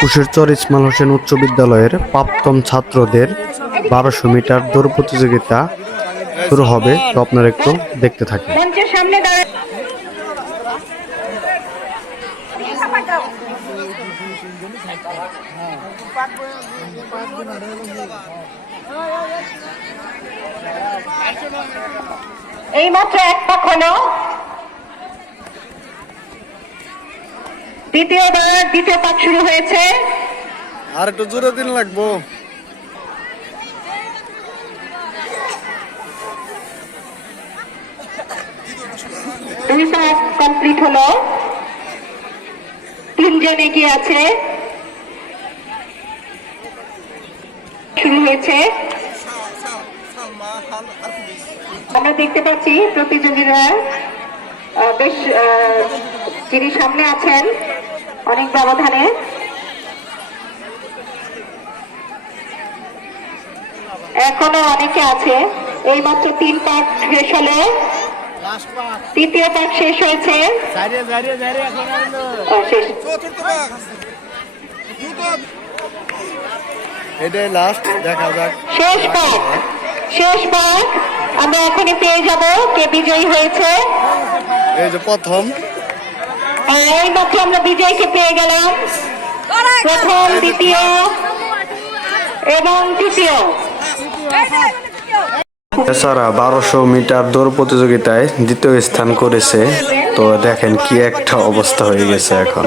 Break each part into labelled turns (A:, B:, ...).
A: কুশেরচর ইসমাইল হোসেন উচ্চ বিদ্যালয়ের প্রাপ্তম ছাত্রদের বারোশো মিটার দৌড় প্রতিযোগিতা শুরু হবে। তো আপনারা একটু দেখতে থাকেন।
B: দাঁড়ান। এইমাত্র এক পাক হলো। দ্বিতীয়বার দ্বিতীয় পাক শুরু হয়েছে।
C: আর একটু জোরে দিন লাগবো।
B: দুই পাক কমপ্লিট হলো। তিনজন এগিয়ে আছে। শুরু হয়েছে। আমরা দেখতে পাচ্ছি প্রতিযোগীরা বেশ যিনি সামনে আছেন অনেক ব্যবধানে। এখনও অনেকে আছে। এই মাত্র তিন পাক শেষ হলে। তৃতীয় পাক শেষ হয়েছে। শেষ।
C: এটাই লাস্ট দেখা যাক।
B: শেষ পাক। শেষ পাক। আমরা এখনই পেয়ে যাব। কে বিজয়ী হয়েছে?
C: এই যে প্রথম।
B: আর এই মাত্র আমরা বিজয়ীকে পেয়ে গেলাম। প্রথম দ্বিতীয় এবং তৃতীয়।
A: এছাড়া বারোশো মিটার দৌড় প্রতিযোগিতায় দ্বিতীয় স্থান করেছে। তো দেখেন কি একটা অবস্থা হয়ে গেছে এখন
B: এখন।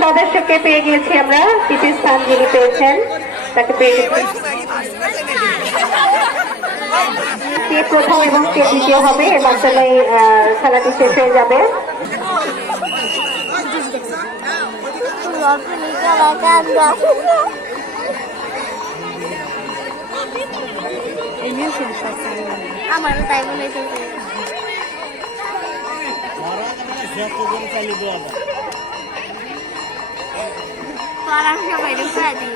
B: সদস্যকে পেয়ে গিয়েছি আমরা তৃতীয় স্থান যিনি পেয়েছেন, তাকে পেয়ে গেছি কে প্রথম এবং কে দ্বিতীয় হবে এর মাধ্যমেই খেলাটি শেষ হয়ে যাবে।
D: আমারও তাই মনে হয়েছে পাড়ার সবাই দিই